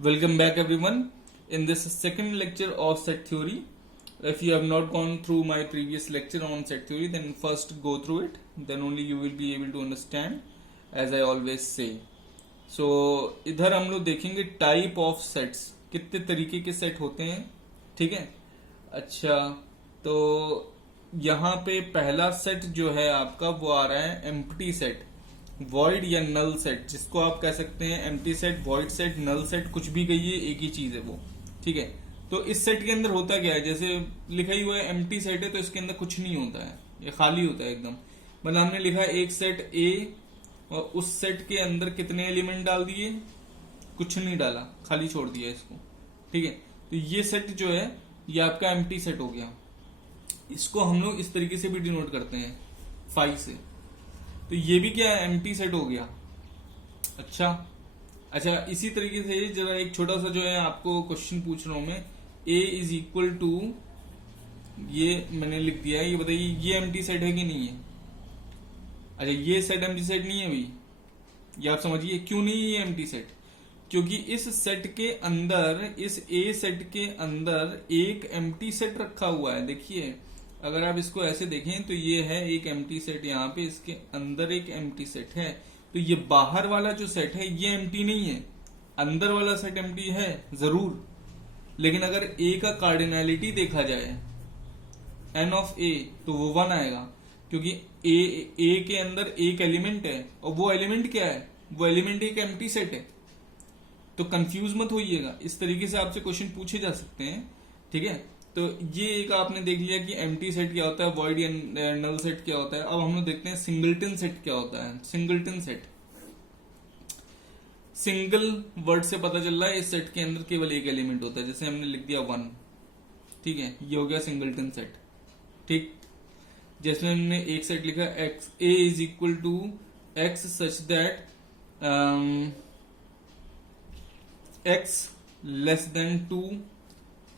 Welcome back everyone. In this second lecture of set theory, if you have not gone through my previous lecture on set theory, then first go through it, then only you will be able to understand, as I always say. So इधर हम लोग देखेंगे type of sets, कितने तरीके के set होते हैं. ठीक है. अच्छा, तो यहाँ पे पहला सेट जो है आपका वो आ रहा है एम्प्टी सेट, वॉइड या नल सेट, जिसको आप कह सकते हैं empty set, void set, null set, कुछ भी कहिए, एक ही चीज है वो. ठीक है. तो इस सेट के अंदर होता क्या है, जैसे लिखा ही हुआ है एम्प्टी सेट है, तो इसके अंदर कुछ नहीं होता है, ये खाली होता है एकदम. मतलब हमने लिखा एक सेट ए और उस सेट के अंदर कितने एलिमेंट डाल दिए, कुछ नहीं डाला, खाली छोड़ दिया इसको. ठीक है. तो ये सेट जो है ये आपका एम्प्टी सेट हो गया. इसको हम लोग इस तरीके से भी डिनोट करते हैं 5 से. तो ये भी क्या है, एम्प्टी सेट हो गया. अच्छा, इसी तरीके से जरा एक छोटा सा जो है आपको क्वेश्चन पूछ रहा हूं मैं, a इज इक्वल टू, ये मैंने लिख दिया है, ये बताइए ये एम्प्टी सेट है कि नहीं है. अच्छा, ये सेट एम्प्टी सेट नहीं है भाई, ये आप समझिए क्यों नहीं है ये एम्प्टी सेट. क्योंकि इस सेट के अंदर, इस ए सेट के अंदर एक एम्प्टी सेट रखा हुआ है. देखिए, अगर आप इसको ऐसे देखें तो ये है एक एम्प्टी सेट, यहाँ पे इसके अंदर एक एम्प्टी सेट है. तो ये बाहर वाला जो सेट है ये एम्प्टी नहीं है, अंदर वाला सेट एम्प्टी है जरूर. लेकिन अगर ए का कार्डिनैलिटी देखा जाए, एन ऑफ ए, तो वो 1 आएगा, क्योंकि ए के अंदर एक एलिमेंट है, और वो एलिमेंट क्या है, वो एलिमेंट एक एम्प्टी सेट है. तो कंफ्यूज मत होइएगा, इस तरीके से आपसे क्वेश्चन पूछे जा सकते हैं. ठीक है. तो ये एक आपने देख लिया कि एम्प्टी सेट क्या होता है, वॉइड या नल सेट क्या होता है. अब हम लोग देखते हैं सिंगलटन सेट क्या होता है. सिंगलटन सेट, सिंगल वर्ड से पता चल रहा है इस सेट के अंदर केवल एक एलिमेंट होता है. जैसे हमने लिख दिया 1. ठीक है, ये हो गया सिंगलटन सेट. ठीक. जैसे हमने एक सेट लिखा X, A is equal to X such that X less than 2,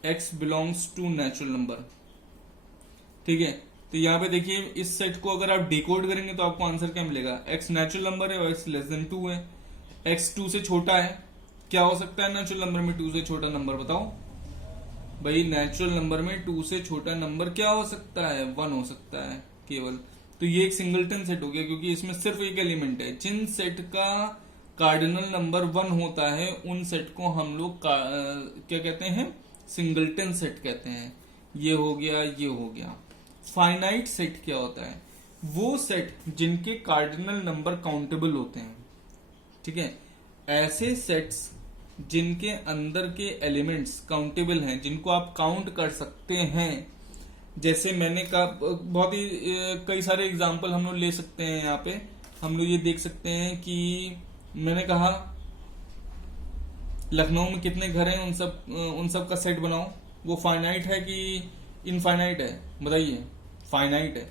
x belongs to natural number. ठीक है. तो यहाँ पे देखिए, इस सेट को अगर आप डिकोड करेंगे तो आपको आंसर क्या मिलेगा, x नेचुरल नंबर है और x लेस देन 2 है. x 2 से छोटा है, क्या हो सकता है नेचुरल नंबर में 2 से छोटा नंबर, बताओ भाई. नेचुरल नंबर में 2 से छोटा नंबर क्या हो सकता है, 1 हो सकता है केवल. तो ये एक सिंगलटन सेट हो गया, क्योंकि इसमें सिर्फ एक एलिमेंट है. जिन सेट का कार्डिनल नंबर 1 होता है उन सेट को हम लोग क्या कहते हैं, सिंगलटन सेट कहते हैं. ये हो गया, ये हो गया. फाइनाइट सेट क्या होता है, वो सेट जिनके कार्डिनल नंबर काउंटेबल होते हैं. ठीक है. ऐसे सेट्स जिनके अंदर के एलिमेंट्स काउंटेबल हैं, जिनको आप काउंट कर सकते हैं. जैसे मैंने कहा, बहुत ही कई सारे एग्जांपल हम लोग ले सकते हैं. यहाँ पे हम लोग ये देख सकते हैं कि मैंने कहा लखनऊ में कितने घर हैं, उन सब का सेट बनाओ. वो फाइनाइट है कि इनफाइनाइट है, बताइए. फाइनाइट है.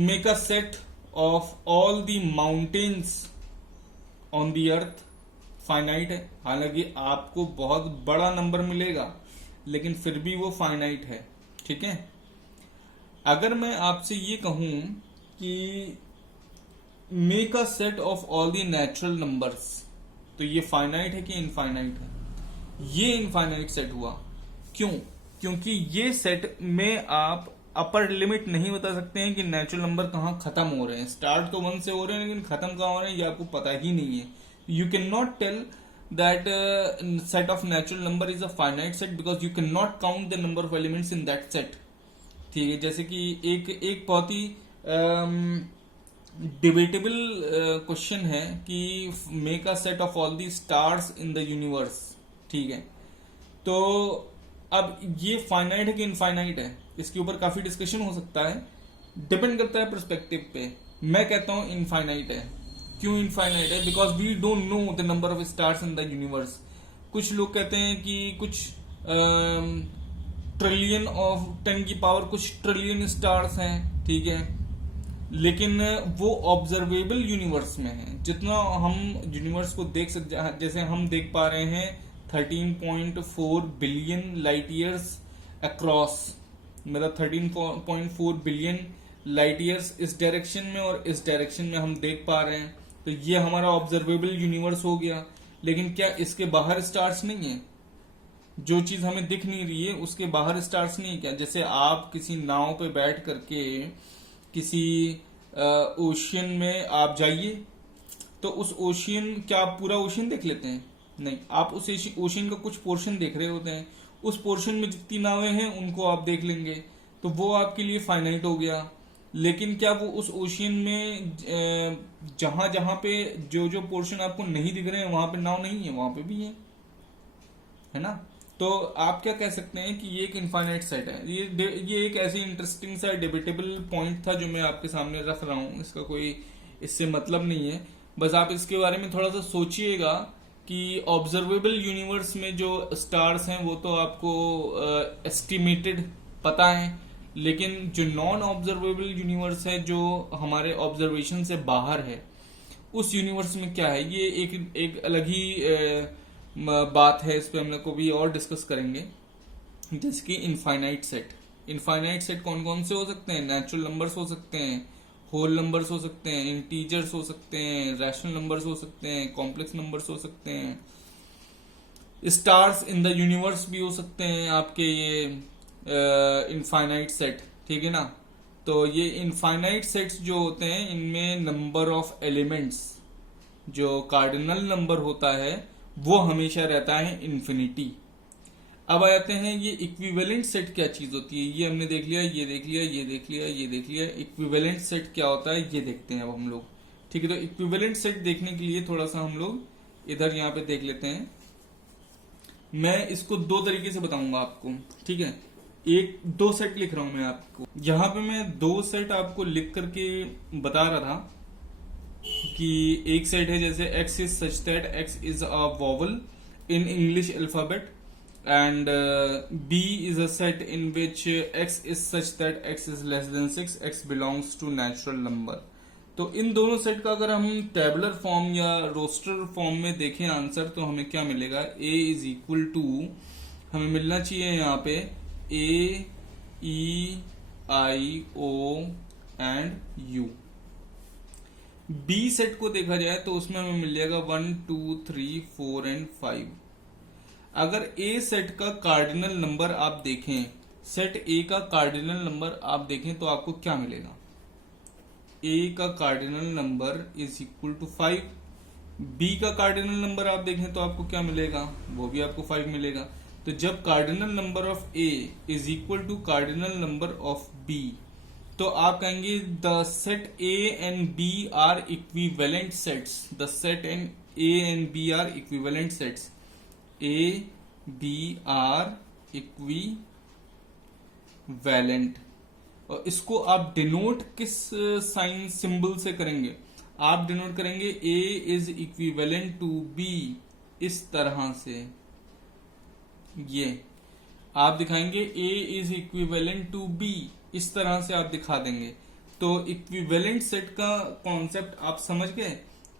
Make a set of all the mountains on the earth, finite है. हालांकि आपको बहुत बड़ा नंबर मिलेगा, लेकिन फिर भी वो फाइनाइट है. ठीक है. अगर मैं आपसे ये कहूं कि make a set of all the natural numbers, तो ये फाइनाइट है कि इनफाइनाइट है, ये इनफाइनाइट सेट हुआ. क्यों? क्योंकि ये सेट में आप अपर लिमिट नहीं बता सकते हैं कि नेचुरल नंबर कहां खत्म हो रहे हैं. स्टार्ट तो 1 से हो रहे हैं, लेकिन खत्म कहां हो रहे हैं ये आपको पता ही नहीं है. You can not tell that set of natural number is a finite set, because you can not count the number of elements in that set. ठीक है. जैसे कि एक बहुत ही डिबेटेबल क्वेश्चन है कि make a set of all the stars in the universe. ठीक है. तो अब ये फाइनाइट है कि इनफाइनाइट है, इसके ऊपर काफी डिस्कशन हो सकता है, डिपेंड करता है पर्सपेक्टिव पे. मैं कहता हूं इनफाइनाइट है. क्यों इनफाइनाइट है? Because we don't know the number of stars in the universe. कुछ लोग कहते हैं कि कुछ ट्रिलियन ऑफ 10 की पावर कुछ ट्रिलियन स्टार्स हैं. ठीक है. लेकिन वो ऑब्जर्वेबल यूनिवर्स में है. जितना हम यूनिवर्स को देख सकते, जैसे हम देख पा रहे हैं 13.4 बिलियन लाइट ईयर्स अक्रॉस, मतलब 13.4 बिलियन लाइट ईयर्स इस डायरेक्शन में और इस डायरेक्शन में हम देख पा रहे हैं. तो ये हमारा ऑब्जर्वेबल यूनिवर्स हो गया. लेकिन क्या इसके बाहर स्टार्स नहीं है? जो चीज हमें दिख नहीं रही है उसके बाहर स्टार्स नहीं है क्या? जैसे आप किसी नाव पे बैठ करके किसी ओशियन में आप जाइए, तो उस ओशियन, क्या आप पूरा ओशियन देख लेते हैं? नहीं, आप उस ओशियन का कुछ पोर्शन देख रहे होते हैं। उस पोर्शन में जितनी नावें हैं उनको आप देख लेंगे, तो वो आपके लिए फाइनाइट हो गया। लेकिन क्या वो उस ओशियन में जहां जहां पे जो जो पोर्शन आपको नहीं दिख रहे हैं वहां पे नाव नहीं है? वहां पे भी है ना? तो आप क्या कह सकते हैं कि ये एक इनफाइनाइट सेट है। ये एक ऐसी इंटरेस्टिंग सा डिबेटेबल पॉइंट था जो मैं आपके सामने रख रहा हूँ। इसका कोई इससे मतलब नहीं है, बस आप इसके बारे में थोड़ा सा सोचिएगा कि ऑब्जर्वेबल यूनिवर्स में जो स्टार्स हैं वो तो आपको एस्टिमेटेड पता है, लेकिन जो नॉन ऑब्जर्वेबल यूनिवर्स है, जो हमारे ऑब्जर्वेशन से बाहर है, उस यूनिवर्स में क्या है, ये एक अलग ही बात है। इस पे हम लोग को भी और डिस्कस करेंगे। जैसे कि इनफाइनाइट सेट। इनफाइनाइट सेट कौन कौन से हो सकते हैं? नेचुरल नंबर्स हो सकते हैं, होल नंबर्स हो सकते हैं, इंटीजर्स हो सकते हैं, रैशनल नंबर्स हो सकते हैं, कॉम्प्लेक्स नंबर्स हो सकते हैं, स्टार्स इन द यूनिवर्स भी हो सकते हैं आपके ये इनफाइनाइट सेट। ठीक है ना? तो ये इनफाइनाइट सेट्स जो होते हैं इनमें नंबर ऑफ एलिमेंट्स, जो कार्डिनल नंबर होता है, वो हमेशा रहता है इन्फिनिटी। अब आ जाते हैं ये इक्विवेलेंट सेट क्या चीज होती है। ये हमने देख लिया, ये देख लिया, ये देख लिया, ये देख लिया। इक्विवेलेंट सेट क्या होता है ये देखते हैं अब हम लोग। ठीक है, तो इक्विवेलेंट सेट देखने के लिए थोड़ा सा हम लोग इधर यहाँ पे देख लेते हैं। मैं इसको दो तरीके से बताऊंगा आपको। ठीक है, दो सेट लिख रहा हूं मैं आपको। यहाँ पे मैं दो सेट आपको लिख करके बता रहा था कि एक सेट है जैसे x is such that x is a vowel in English alphabet, and b is a set in which x is such that x is less than 6, x belongs to natural number। तो इन दोनों set का अगर हम tabular form या roster form में देखें answer, तो हमें क्या मिलेगा? a इज इक्वल टू, हमें मिलना चाहिए यहाँ पे a e i o and u। B set को देखा जाए तो उसमें हमें मिल जाएगा 1 2 3 4 एंड 5। अगर ए सेट का कार्डिनल नंबर आप देखें, सेट ए का कार्डिनल नंबर आप देखें तो आपको क्या मिलेगा? ए का cardinal number is equal to 5। B का कार्डिनल नंबर आप देखें तो आपको क्या मिलेगा? वो भी आपको 5 मिलेगा। तो जब cardinal number of A is equal to cardinal number of B, तो आप कहेंगे the set A and B are equivalent sets. The set and A and B are equivalent sets. A B are equivalent. और इसको आप denote किस sign symbol से करेंगे? आप डिनोट करेंगे ए इज इक्विवेलेंट टू बी, इस तरह से। ये आप दिखाएंगे ए इज इक्विवेलेंट टू बी, इस तरह से आप दिखा देंगे। तो इक्विवेलेंट सेट का कॉन्सेप्ट आप समझ गए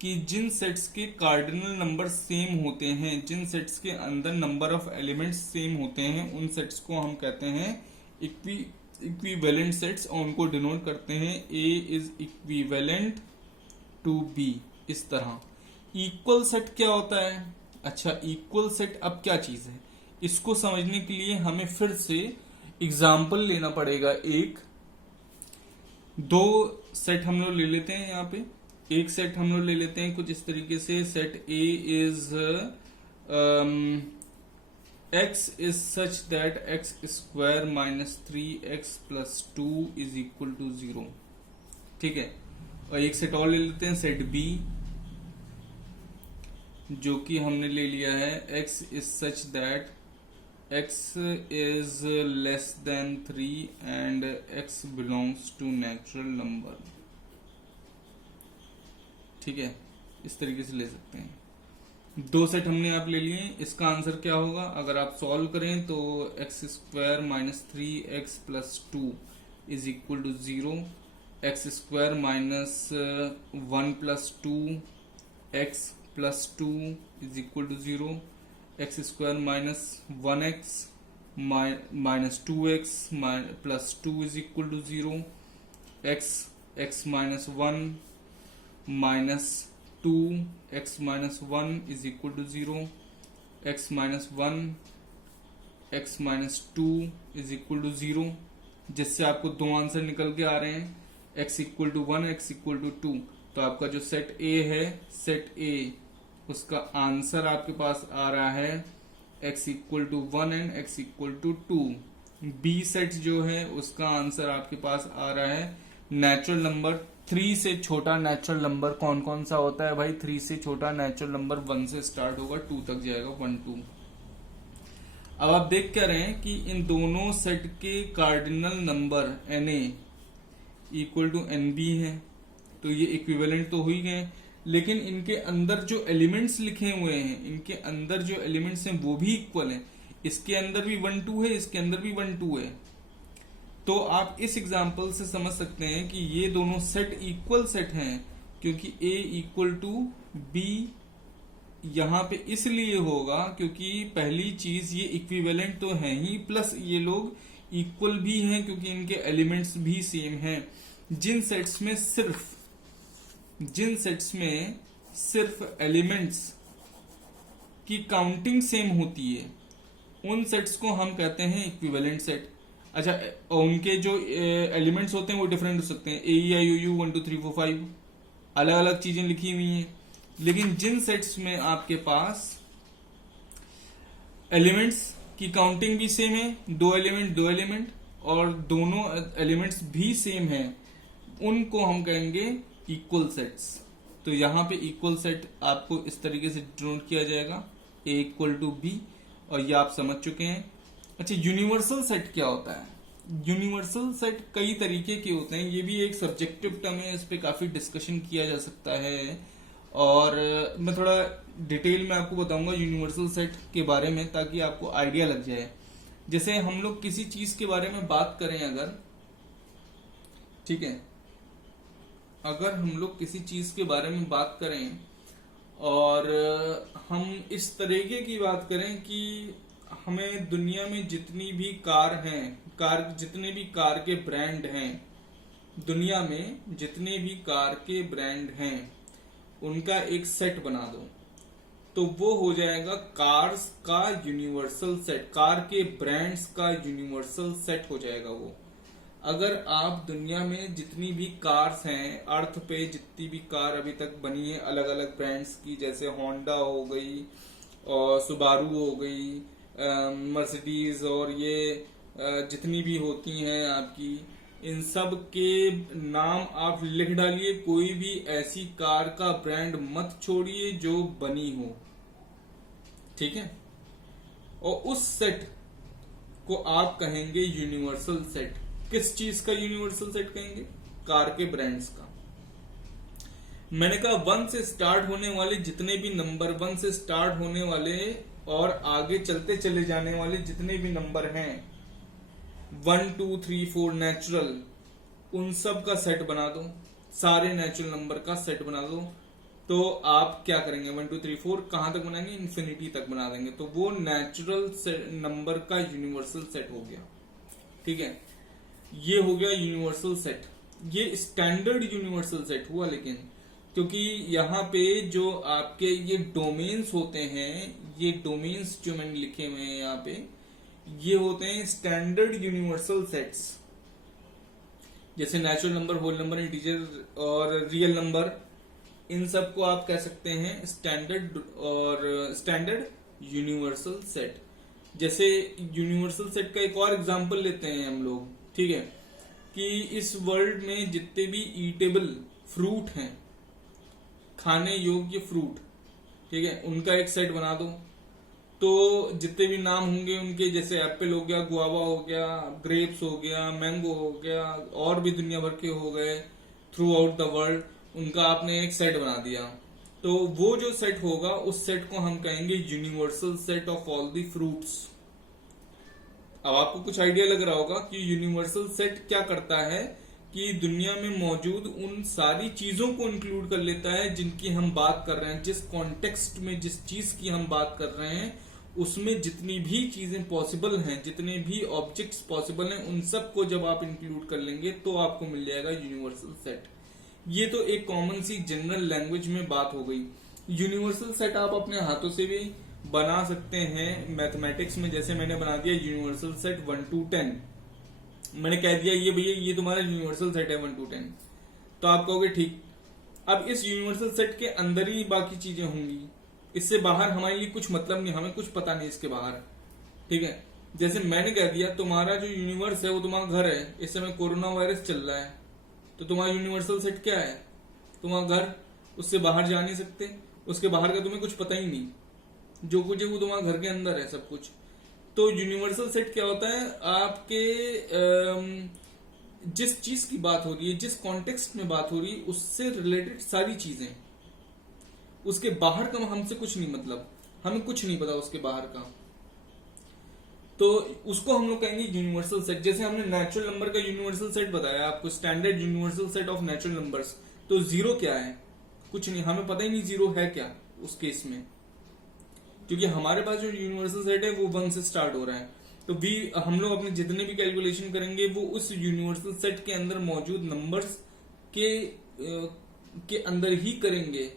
कि जिन सेट्स के कार्डिनल नंबर सेम होते हैं, जिन सेट्स के अंदर नंबर ऑफ एलिमेंट्स सेम होते हैं, उन सेट्स को हम कहते हैं इक्विवेलेंट सेट्स, और उनको डिनोट करते हैं ए इज इक्विवेलेंट टू बी, इस तरह। इक्वल सेट क्या होता है? अच्छा, इक्वल सेट अब क्या चीज है, इसको समझने के लिए हमें फिर से एग्जाम्पल लेना पड़ेगा। दो सेट हम लोग ले लेते हैं यहाँ पे। एक सेट हम लोग ले लेते हैं कुछ इस तरीके से, set A is x is such that x square minus 3x plus 2 is equal to 0। ठीक है, और एक सेट और ले लेते हैं, सेट b, जो कि हमने ले लिया है x is such that x is less than 3 and x belongs to natural number। ठीक है, इस तरीके से ले सकते हैं। दो सेट हमने आप ले लिए। इसका आंसर क्या होगा अगर आप सॉल्व करें? तो x square minus 3x plus 2 is equal to 0, x square minus 1 plus 2 x plus 2 is equal to 0, x square minus 1x minus 2x plus 2 is equal to 0, x minus 1 minus x minus 1 is equal to 0, x minus 1 x minus 2 is equal to 0, जिससे आपको दो answer निकल के आ रहे हैं, x equal to 1 x equal to 2। तो आपका जो सेट A है, सेट A, उसका आंसर आपके पास आ रहा है x equal to 1 and x equal to 2। B set जो है उसका आंसर आपके पास आ रहा है नेचुरल नंबर 3 से छोटा नेचुरल नंबर कौन कौन सा होता है भाई? 3 से छोटा नेचुरल नंबर 1 से स्टार्ट होगा, 2 तक जाएगा, 1 2। अब आप देख क्या रहे हैं कि इन दोनों सेट के cardinal number Na equal to NB है, तो ये इक्विवेलेंट तो हो ही गए, लेकिन इनके अंदर जो एलिमेंट्स लिखे हुए हैं, इनके अंदर जो एलिमेंट्स हैं वो भी इक्वल हैं। इसके अंदर भी 1 2 है, इसके अंदर भी 1 2 है। तो आप इस एग्जांपल से समझ सकते हैं कि ये दोनों सेट इक्वल सेट हैं, क्योंकि A इक्वल टू B यहां पे इसलिए होगा क्योंकि पहली चीज ये इक्विवेलेंट तो है ही, प्लस ये लोग इक्वल भी हैं क्योंकि इनके एलिमेंट्स भी सेम हैं। जिन सेट्स में सिर्फ एलिमेंट्स की काउंटिंग सेम होती है, उन सेट्स को हम कहते हैं इक्विवेलेंट सेट। अच्छा, उनके जो एलिमेंट्स होते हैं वो डिफरेंट हो सकते हैं, AEIOU 1 2 3 4 5 अलग अलग चीजें लिखी हुई हैं, लेकिन जिन सेट्स में आपके पास एलिमेंट्स की काउंटिंग भी सेम है, दो एलिमेंट और दोनों एलिमेंट्स भी सेम है, उनको हम कहेंगे इक्वल सेट्स। तो यहां पे इक्वल सेट आपको इस तरीके से डिनोट किया जाएगा, A इक्वल टू B, और ये आप समझ चुके हैं। अच्छा, यूनिवर्सल सेट क्या होता है? यूनिवर्सल सेट कई तरीके के होते हैं, ये भी एक सब्जेक्टिव टर्म है, इस पे काफी डिस्कशन किया जा सकता है, और मैं थोड़ा डिटेल में आपको बताऊंगा यूनिवर्सल सेट के बारे में ताकि आपको आइडिया लग जाए। जैसे हम लोग किसी चीज के बारे में बात करें अगर, ठीक है, अगर हम लोग किसी चीज के बारे में बात करें और हम इस तरीके की बात करें कि हमें दुनिया में जितनी भी कार हैं, जितने भी कार के ब्रांड हैं, दुनिया में जितने भी कार के ब्रांड हैं उनका एक सेट बना दो, तो वो हो जाएगा कार्स का यूनिवर्सल सेट, कार के ब्रांड्स का यूनिवर्सल सेट हो जाएगा वो। अगर आप दुनिया में जितनी भी कार्स हैं, अर्थ पे जितनी भी कार अभी तक बनी है अलग अलग ब्रांड्स की, जैसे होंडा हो गई और सुबारू हो गई, मर्सिडीज, और ये जितनी भी होती हैं आपकी, इन सब के नाम आप लिख डालिए, कोई भी ऐसी कार का ब्रांड मत छोड़िए जो बनी हो, ठीक है, और उस सेट को आप कहेंगे यूनिवर्सल सेट। किस चीज का यूनिवर्सल सेट कहेंगे? कार के ब्रांड्स का। मैंने कहा 1 से स्टार्ट होने वाले जितने भी नंबर, 1 से स्टार्ट होने वाले और आगे चलते चले जाने वाले जितने भी नंबर हैं, 1 2 3 4 नेचुरल, उन सब का सेट बना दो, सारे नेचुरल नंबर का सेट बना दो। तो आप क्या करेंगे? 1 2 3 4 कहां तक बनाएंगे? इन्फिनिटी तक बना देंगे, तो वो नेचुरल नंबर का यूनिवर्सल सेट हो गया, ठीक है। ये हो गया यूनिवर्सल सेट, ये स्टैंडर्ड यूनिवर्सल सेट हुआ, लेकिन क्योंकि यहाँ पे जो आपके ये डोमेन्स होते हैं, ये डोमेन्स जो मैंने लिखे हुए हैं यहाँ पे, ये होते हैं स्टैंडर्ड यूनिवर्सल सेट्स। जैसे natural number, whole number, integer और रियल नंबर, इन सब को आप कह सकते हैं स्टैंडर्ड और स्टैंडर्ड यूनिवर्सल सेट। जैसे यूनिवर्सल सेट का एक और एग्जांपल लेते हैं हम लोग, ठीक है, कि इस वर्ल्ड में जितने भी ईटेबल फ्रूट हैं, खाने योग्य फ्रूट, ठीक है, उनका एक सेट बना दो। तो जितने भी नाम होंगे उनके, जैसे एप्पल हो गया, गुआवा हो गया, ग्रेप्स हो गया, मैंगो हो गया, और भी दुनिया भर के हो गए थ्रू आउट द वर्ल्ड, उनका आपने एक सेट बना दिया। तो वो जो सेट होगा, उस सेट को हम कहेंगे universal set of all the fruits. अब आपको कुछ आइडिया लग रहा होगा कि यूनिवर्सल सेट क्या करता है, कि दुनिया में मौजूद उन सारी चीजों को इंक्लूड कर लेता है जिनकी हम बात कर रहे हैं, जिस कॉन्टेक्स्ट में जिस चीज की हम बात कर रहे हैं, उसमें जितनी भी चीजें पॉसिबल हैं, जितने भी ऑब्जेक्ट्स पॉसिबल हैं, उन सब को जब आप इंक्लूड कर लेंगे तो आपको मिल जाएगा यूनिवर्सल सेट। ये तो एक कॉमन सी जनरल लैंग्वेज में बात हो गई। यूनिवर्सल सेट आप अपने हाथों से भी बना सकते हैं मैथमेटिक्स में, जैसे मैंने बना दिया यूनिवर्सल सेट 1 to 10। मैंने कह दिया ये भैया ये तुम्हारा यूनिवर्सल सेट है 1 to 10, तो आप कहोगे ठीक। अब इस यूनिवर्सल सेट के अंदर ही बाकी चीजें होंगी, इससे बाहर हमारे लिए कुछ मतलब नहीं, हमें कुछ पता नहीं इसके बाहर, ठीक है। जैसे मैंने कह दिया तुम्हारा जो यूनिवर्स है वो तुम्हारा घर है, इस समय कोरोना वायरस चल रहा है, तो तुम्हारा यूनिवर्सल सेट क्या है? तुम्हारा घर, उससे बाहर जा नहीं सकते, उसके बाहर का तुम्हें कुछ पता ही नहीं, जो कुछ है वो तुम्हारा घर के अंदर है सब कुछ। तो यूनिवर्सल सेट क्या होता है? आपके जिस चीज की बात हो रही है, जिस कॉन्टेक्स्ट में बात हो रही है, उससे रिलेटेड सारी चीजें, उसके बाहर का हमसे कुछ नहीं, मतलब हमें कुछ नहीं पता उसके बाहर का, तो उसको हम लोग कहेंगे यूनिवर्सल सेट। जैसे हमने नेचुरल नंबर का यूनिवर्सल सेट बताया आपको, standard universal set of natural numbers, तो जीरो क्या है? कुछ नहीं, हमें पता ही नहीं जीरो है क्या उस केस में, क्योंकि हमारे पास जो यूनिवर्सल सेट है वो 1 से स्टार्ट हो रहा है। तो हम लोग अपने जितने भी कैलकुलेशन करेंगे वो उस यूनिवर्सल सेट के अंदर मौजूद नंबर्स के अंदर ही करेंगे।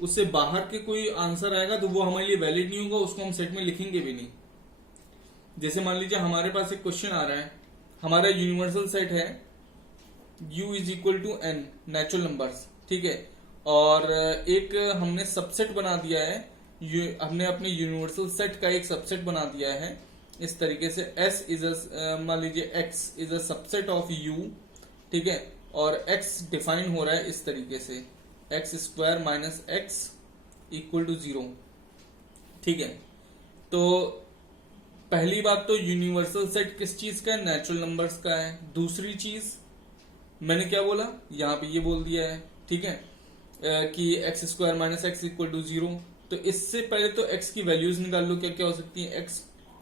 उससे बाहर के कोई आंसर आएगा तो वो हमारे लिए वैलिड नहीं होगा, उसको हम सेट में लिखेंगे भी नहीं। जैसे मान लीजिए हमारे पास एक क्वेश्चन आ रहा है, हमारा यूनिवर्सल सेट है u is equal to n natural numbers, ठीक है, और एक हमने सबसेट बना दिया है, हमने अपने यूनिवर्सल सेट का एक सबसेट बना दिया है इस तरीके से, s इज मान लीजिए x is a subset of u, ठीक है, और x डिफाइन हो रहा है इस तरीके से x square minus x equal to 0, ठीक है। तो पहली बात तो यूनिवर्सल सेट किस चीज का है? नेचुरल नंबर्स का है। दूसरी चीज मैंने क्या बोला, यहाँ पे ये बोल दिया है, ठीक है, कि x square minus x equal to 0। तो इससे पहले तो x की वैल्यूज निकाल लो, क्या क्या हो सकती है?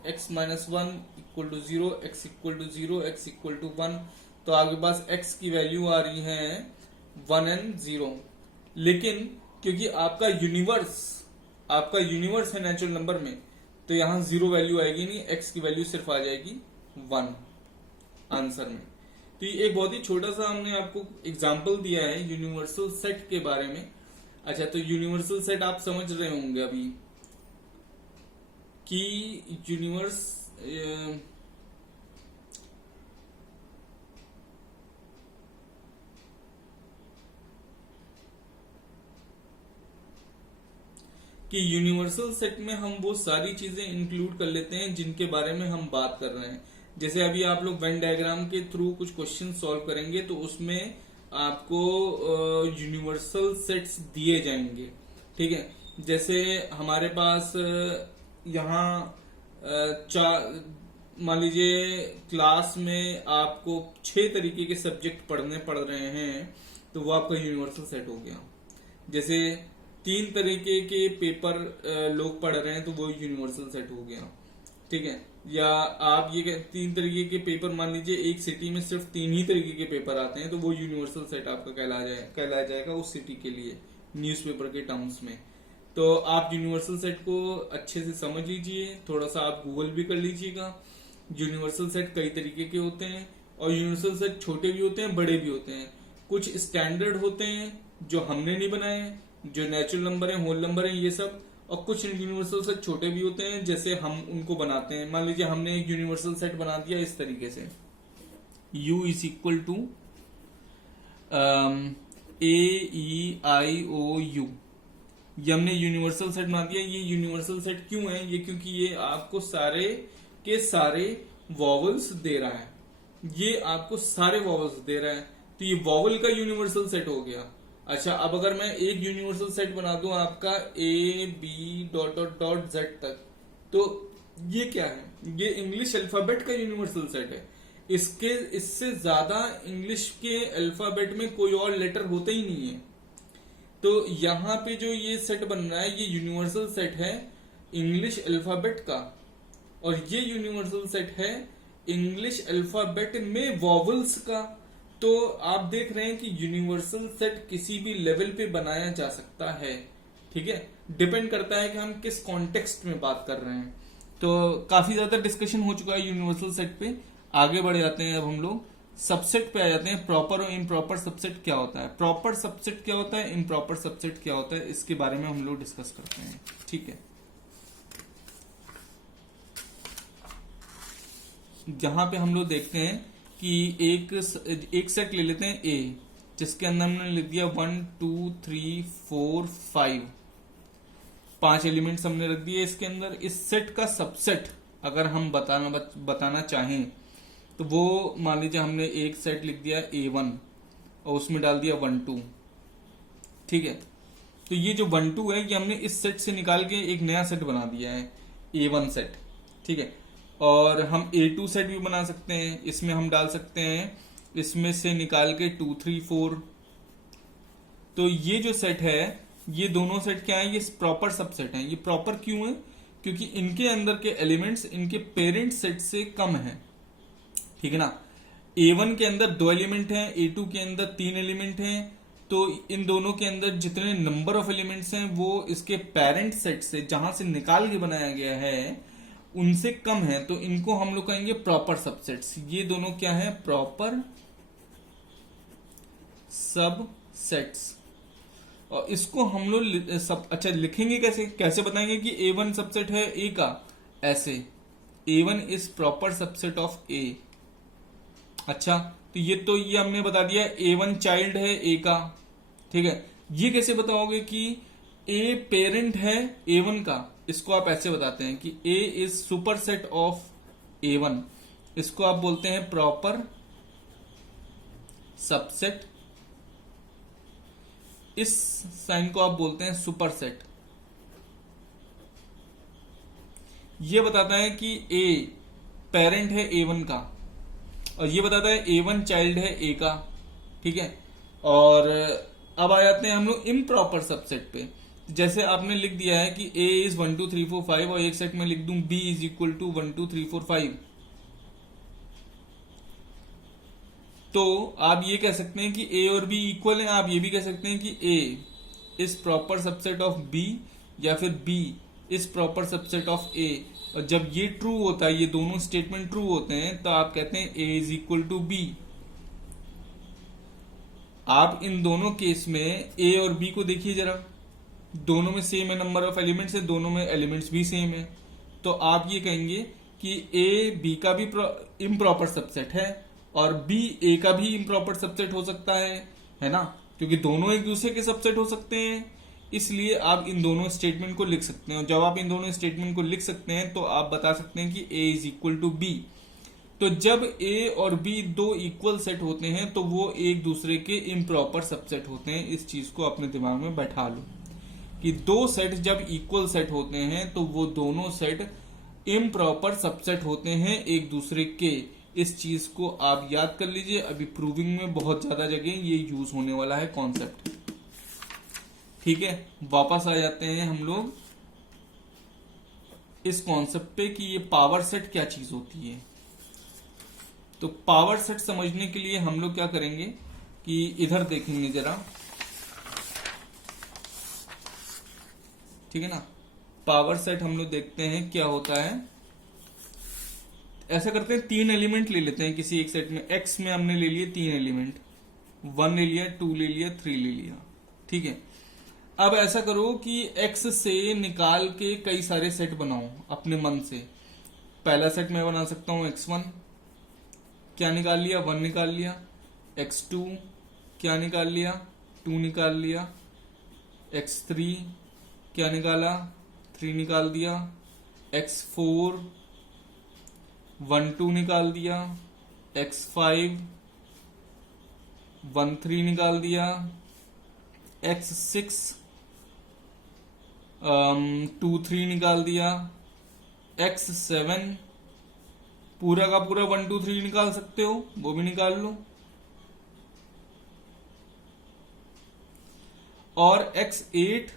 x minus 1 equal to 0, x equal to 0, x equal to 1। तो आपके पास x की वैल्यू आ रही है 1 and 0। लेकिन क्योंकि आपका यूनिवर्स है नेचुरल नंबर में, तो यहां 0 वैल्यू आएगी नहीं, x की वैल्यू सिर्फ आ जाएगी 1 आंसर में। तो ये एक बहुत ही छोटा सा हमने आपको एग्जाम्पल दिया है यूनिवर्सल सेट के बारे में। अच्छा, तो यूनिवर्सल सेट आप समझ रहे होंगे अभी कि यूनिवर्स कि यूनिवर्सल सेट में हम वो सारी चीजें इंक्लूड कर लेते हैं जिनके बारे में हम बात कर रहे हैं। जैसे अभी आप लोग वेन डायग्राम के थ्रू कुछ क्वेश्चन सॉल्व करेंगे तो उसमें आपको यूनिवर्सल सेट्स दिए जाएंगे, ठीक है। जैसे हमारे पास यहाँ मान लीजिए क्लास में आपको 6 तरीके के सब्जेक्ट पढ़ रहे हैं, तो वो आपका यूनिवर्सल सेट हो गया। जैसे 3 तरीके के पेपर लोग पढ़ रहे हैं तो वो यूनिवर्सल सेट हो गया, ठीक है। या आप ये 3 तरीके के पेपर, मान लीजिए एक सिटी में सिर्फ 3 ही तरीके के पेपर आते हैं, तो वो यूनिवर्सल सेट आपका कहलाया जाएगा उस सिटी के लिए न्यूज़पेपर के टर्म्स में। तो आप यूनिवर्सल सेट को अच्छे से समझ लीजिए, थोड़ा सा आप गूगल भी कर लीजिएगा। यूनिवर्सल सेट कई तरीके के होते हैं, और यूनिवर्सल सेट छोटे भी होते हैं, बड़े भी होते हैं। कुछ स्टैंडर्ड होते हैं जो हमने नहीं बनाए, जो नेचुरल नंबर है, होल नंबर है, ये सब। और कुछ यूनिवर्सल सेट छोटे भी होते हैं, जैसे हम उनको बनाते हैं। मान लीजिए हमने एक यूनिवर्सल सेट बना दिया इस तरीके से, u is equal to AEIOU, ये हमने यूनिवर्सल सेट बना दिया। ये यूनिवर्सल सेट क्यों है? ये क्योंकि ये आपको सारे के सारे वॉवल्स दे रहा है, ये आपको सारे वॉवल्स दे रहा है, तो ये वॉवल का यूनिवर्सल सेट हो गया। अच्छा, अब अगर मैं एक यूनिवर्सल सेट बना दूं आपका A B ... Z तक, तो ये क्या है? ये इंग्लिश अल्फाबेट का यूनिवर्सल सेट है। इससे ज्यादा इंग्लिश के अल्फाबेट में कोई और लेटर होता ही नहीं है। तो यहाँ पे जो ये सेट बन रहा है, ये यूनिवर्सल सेट है इंग्लिश अल्फाबेट का, और ये यूनिवर्सल सेट है इंग्लिश अल्फाबेट में वॉवल्स का। तो आप देख रहे हैं कि यूनिवर्सल सेट किसी भी लेवल पे बनाया जा सकता है, ठीक है। डिपेंड करता है कि हम किस कॉन्टेक्स्ट में बात कर रहे हैं। तो काफी ज्यादा डिस्कशन हो चुका है यूनिवर्सल सेट पे, आगे बढ़ जाते हैं अब हम लोग सबसेट पे आ जाते हैं। प्रॉपर और इम्प्रॉपर सबसेट क्या होता है, प्रॉपर सबसेट क्या होता है, इम्प्रॉपर सबसेट क्या होता है, इसके बारे में हम लोग डिस्कस करते हैं। ठीक है, जहां पे हम लोग देखते हैं कि एक सेट ले लेते हैं ए, जिसके अंदर हमने लिख दिया 1 2 3 4 5, 5 एलिमेंट्स हमने रख दिए इसके अंदर। इस सेट का सबसेट अगर हम बताना चाहें तो वो मान लीजिए हमने एक सेट लिख दिया A1 और उसमें डाल दिया 1 2। ठीक है, तो ये जो 1 2 है ये हमने इस सेट से निकाल के एक नया सेट बना दिया है, A1 सेट। ठीक है, और हम A2 सेट भी बना सकते हैं, इसमें हम डाल सकते हैं इसमें से निकाल के 2 3 4। तो ये जो सेट है, ये दोनों सेट क्या है, ये प्रॉपर सबसेट है। ये प्रॉपर क्यों है, क्योंकि इनके अंदर के एलिमेंट्स इनके पेरेंट सेट से कम है। ठीक है ना, A1 के अंदर 2 एलिमेंट हैं, A2 के अंदर 3 एलिमेंट हैं, तो इन दोनों के अंदर जितने नंबर ऑफ एलिमेंट्स हैं वो इसके पेरेंट सेट से जहां से निकाल के बनाया गया है उनसे कम है, तो इनको हम लोग कहेंगे प्रॉपर सबसेट्स। ये दोनों क्या है, प्रॉपर सबसेट्स। और इसको हम लोग अच्छा लिखेंगे कैसे, कैसे बताएंगे कि A1 सबसेट है A का, ऐसे A1 is proper subset of A। अच्छा, तो ये हमने बता दिया A1 चाइल्ड है A का। ठीक है, ये कैसे बताओगे कि A पेरेंट है A1 का, इसको आप ऐसे बताते हैं कि A is super set of A1, इसको आप बोलते हैं प्रॉपर सबसेट। इस साइन को आप बोलते हैं सुपर सेट। ये बताता है कि A पेरेंट है A1 का, और ये बताता है A1 चाइल्ड है A का। ठीक है, और अब आ जाते हैं हम लोग इम्प्रॉपर सबसेट पे। जैसे आपने लिख दिया है कि A इज 1 2 3 4 5 और एक सेट में लिख दूं B इज इक्वल टू 1 2 3 4 5, तो आप ये कह सकते हैं कि A और B इक्वल है। आप ये भी कह सकते हैं कि A is proper subset of B या फिर B is proper subset of A। और जब ये ट्रू होता है, ये दोनों स्टेटमेंट ट्रू होते हैं, तो आप कहते हैं A is equal to B। आप इन दोनों केस में A और B को देखिए जरा, दोनों में सेम है नंबर ऑफ एलिमेंट्स है, दोनों में एलिमेंट्स भी सेम है, तो आप ये कहेंगे कि A B का भी इम्प्रॉपर सबसेट है और B A का भी इम्प्रॉपर सबसेट हो सकता है ना, क्योंकि दोनों एक दूसरे के सबसेट हो सकते हैं। इसलिए आप इन दोनों स्टेटमेंट को लिख सकते हैं, और जब आप इन दोनों स्टेटमेंट को लिख सकते हैं तो आप बता सकते हैं कि A is equal to B। तो जब A और B दो इक्वल सेट होते हैं तो वो एक दूसरे के इम्प्रॉपर सबसेट होते हैं। इस चीज को अपने दिमाग में बैठा लो कि दो सेट जब इक्वल सेट होते हैं तो वो दोनों सेट इम्प्रॉपर सबसेट होते हैं एक दूसरे के। इस चीज को आप याद कर लीजिए, अभी प्रूविंग में बहुत ज्यादा जगह ये यूज होने वाला है कॉन्सेप्ट। ठीक है, वापस आ जाते हैं हम लोग इस कॉन्सेप्ट पे कि ये पावर सेट क्या चीज होती है। तो पावर सेट समझने के लिए हम लोग क्या करेंगे कि इधर देखेंगे जरा। ठीक है ना, पावर सेट हम लोग देखते हैं क्या होता है। ऐसा करते हैं, 3 एलिमेंट ले लेते हैं किसी एक सेट में। एक्स में हमने ले लिए 3 एलिमेंट, 1 ले लिया, 2 ले लिया, 3 ले लिया। ठीक है, अब ऐसा करो कि एक्स से निकाल के कई सारे सेट बनाओ अपने मन से। पहला सेट मैं बना सकता हूं x1, क्या निकाल लिया, 1 निकाल लिया। x2 क्या निकाल लिया, 2 निकाल लिया। x3 क्या निकाला, 3 निकाल दिया। x4 1 2 निकाल दिया। x5 1 3 निकाल दिया। x6 2 3 निकाल दिया। x7 पूरा का पूरा 1 2 3 निकाल सकते हो, वो भी निकाल लो। और x8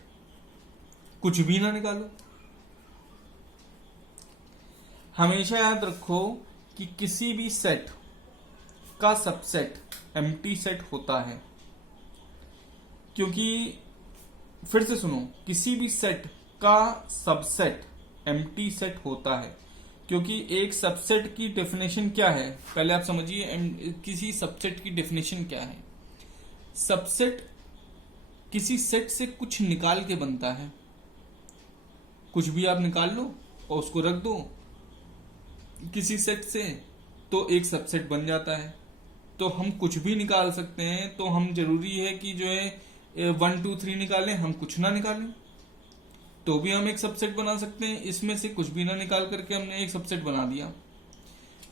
कुछ भी ना निकालो। हमेशा याद रखो कि किसी भी सेट का सबसेट एम्प्टी सेट होता है, क्योंकि फिर से सुनो, किसी भी सेट का सबसेट एम्प्टी सेट होता है क्योंकि एक सबसेट की डेफिनेशन क्या है, पहले आप समझिए किसी सबसेट की डेफिनेशन क्या है। सबसेट किसी सेट से कुछ निकाल के बनता है। कुछ भी आप निकाल लो और उसको रख दो किसी सेट से, तो एक सबसेट बन जाता है। तो हम कुछ भी निकाल सकते हैं, तो हम जरूरी है कि जो है 1 2 3 निकालें, हम कुछ ना निकालें तो भी हम एक सबसेट बना सकते हैं। इसमें से कुछ भी ना निकाल करके हमने एक सबसेट बना दिया।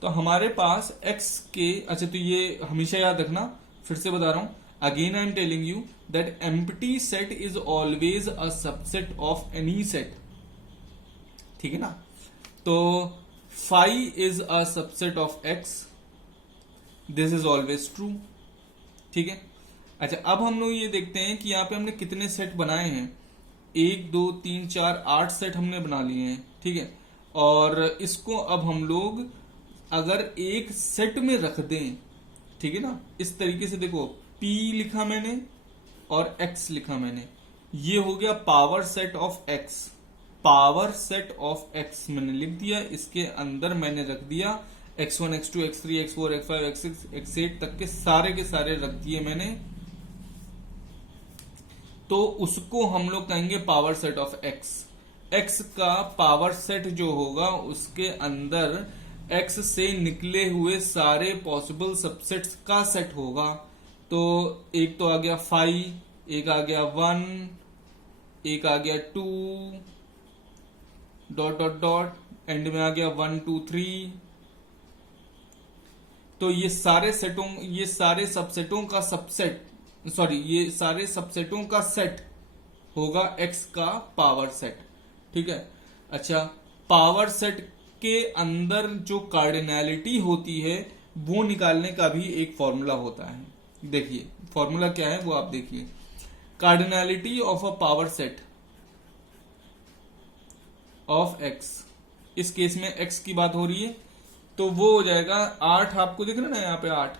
तो हमारे पास x के, अच्छा तो ये हमेशा याद रखना, फिर से बता रहा हूं, again I am telling you that empty set is always a subset of any set, ठीक है ना। तो phi is a subset of x, this is always true, ठीक है। अच्छा अब हम लोग ये देखते हैं कि यहाँ पे हमने कितने सेट बनाए हैं। 1 2 3 4 8 सेट हमने बना लिए हैं, ठीक है। और इसको अब हम लोग अगर एक सेट में रख दें, ठीक है ना, इस तरीके से देखो, p लिखा मैंने और x लिखा मैंने, ये हो गया power set of x। Power set of x मैंने लिख दिया, इसके अंदर मैंने रख दिया x1 x2 x3 x4 x5 x6 x8 तक के सारे रख दिए मैंने। तो उसको हम लोग कहेंगे power set of x। x का पावर सेट जो होगा उसके अंदर x से निकले हुए सारे पॉसिबल सबसेट्स का सेट होगा। तो एक तो आ गया 5, एक आ गया 1, एक आ गया 2 डॉट डॉट डॉट, एंड में आ गया 1 2 3। तो ये सारे सबसेटों का सबसेट, सॉरी ये सारे सबसेटों का सेट होगा x का पावर सेट, ठीक है। अच्छा पावर सेट के अंदर जो कार्डिनैलिटी होती है वो निकालने का भी एक फॉर्मूला होता है। देखिए फॉर्मूला क्या है वो आप देखिए। Cardinality of a power set of x, इस केस में x की बात हो रही है, तो वो हो जाएगा 8। आपको दिख रहा है ना यहाँ पे 8,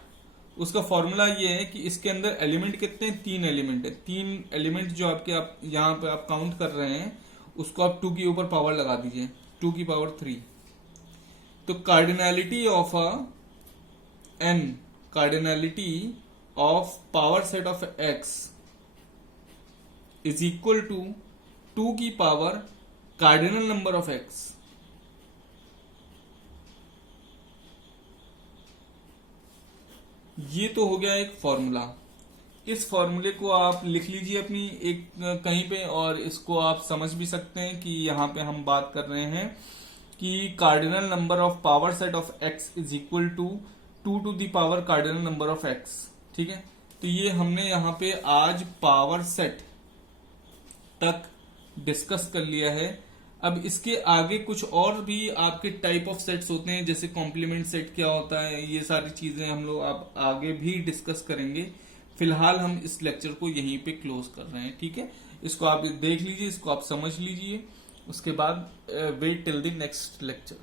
उसका फॉर्मूला ये है कि इसके अंदर एलिमेंट कितने हैं, 3 एलिमेंट है। 3 एलिमेंट जो आपके आप यहाँ पे आप काउंट कर रहे हैं उसको आप 2 के ऊपर पावर लगा दीजिए, 2 की पावर 3। तो cardinality of cardinality of power set of x is equal to 2 की power cardinal number of x। ये तो हो गया एक फॉर्मूला। इस फॉर्मूले को आप लिख लीजिए अपनी एक कहीं पे, और इसको आप समझ भी सकते हैं कि यहाँ पे हम बात कर रहे हैं कि cardinal number of power set of x is equal to 2 to the power cardinal number of x, ठीक है। तो ये हमने यहाँ पे आज पावर सेट तक डिस्कस कर लिया है। अब इसके आगे कुछ और भी आपके टाइप ऑफ सेट्स होते हैं, जैसे कॉम्प्लीमेंट सेट क्या होता है, ये सारी चीजें हम लोग आप आगे भी डिस्कस करेंगे। फिलहाल हम इस लेक्चर को यहीं पे क्लोज कर रहे हैं, ठीक है। इसको आप देख लीजिए, इसको आप समझ लीजिए, उसके बाद wait till the next lecture.